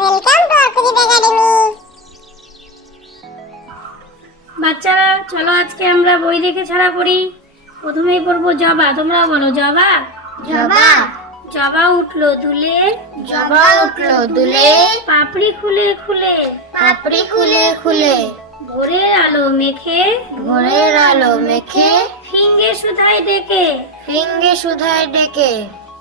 Welcome to ArkoDeep Academy। বাচ্চারা চলো আজকে আমরা বই দেখে ছড়া পড়ি। প্রথমেই পড়বো জবা। তোমরা বলো জবা। জবা জবা উঠলো দুলে, জবা উঠলো দুলে, পাপড়ি খুলে খুলে, পাপড়ি খুলে খুলে, ভোরের আলো মেখে, ভোরের আলো মেখে, ফিঙ্গে সুধাই ডেকে, ফিঙ্গে সুধায় ডেকে,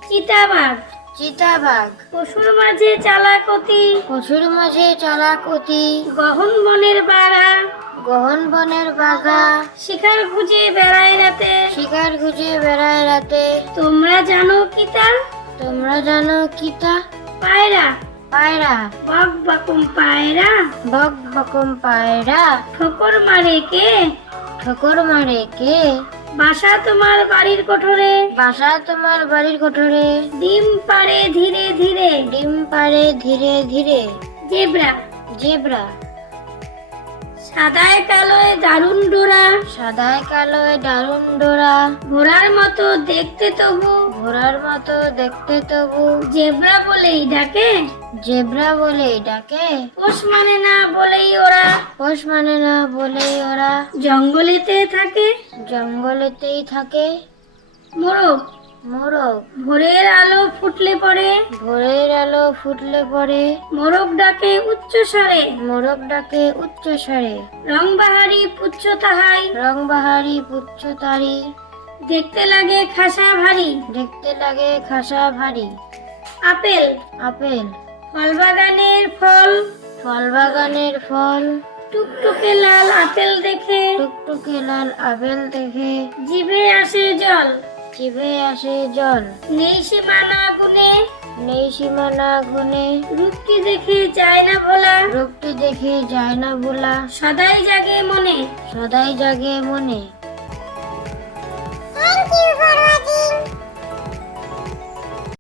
চিতাবাঘ চিতাবাঘ পশুর মাঝে চালাকতি, পশুর মাঝে চালাকতি, গহন বনের বাড়া, গহন বনের বাঘা, শিকার খুঁজে বেড়ায় রাতে। শিকার খুঁজে বেড়ায় রাতে। তোমরা জানো কিতা? তোমরা জানো কিতা? পায়রা পায়রা বক বকুম পায়রা, বক বকম পায়রা, ঠোকর মারে কে, ঠোকর মারে কে, বাসা তোমার বাড়ির কোঠরে, বাসা তোমার বাড়ির কোঠরে, ডিম পাড়ে ধীরে ধীরে, ডিম পাড়ে ধীরে ধীরে, জেব্রা জেব্রা সাদায় কালোয় দারুণ ডোরা, সাদায় কালোয় দারুণ ডোরা, ঘোড়ার মতো দেখতে তবু, ঘোড়ার মতো দেখতে তবু, জেব্রা বলেই ডাকে, জেব্রা বলে ডাকে, পোষ মানে না বলেই ওরা, পোষ মানে না বলেই ওরা, জঙ্গলেতে থাকে। জঙ্গলেতেই থাকে। মোরগ মোরগ ভোরের আলো ফুটলে পড়ে, ভোরের আলো ফুটলে পড়ে, মোরগ ডাকে উচ্চ স্বরে, মোরগ ডাকে উচ্চ স্বরে, রংবাহারি পুচ্ছ তাহাই, রংবাহারি পুচ্ছ তারি, দেখতে লাগে খাসা ভারী। দেখতে লাগে খাসা ভারী। আপেল আপেল ফল বাগানের ফল, ফল বাগানের ফল, টুকটুকে লাল আপেল দেখে, টুকটুকে লাল আপেল দেখে, জিভে আসে জল, জিভে আসে জল, নেই সীমানা গুনে, নেই সীমানা গুনে, রূপটি দেখে যায় না ভোলা, রূপটি দেখে যায় না ভোলা, সদাই জাগে মনে। সদাই জাগে মনে।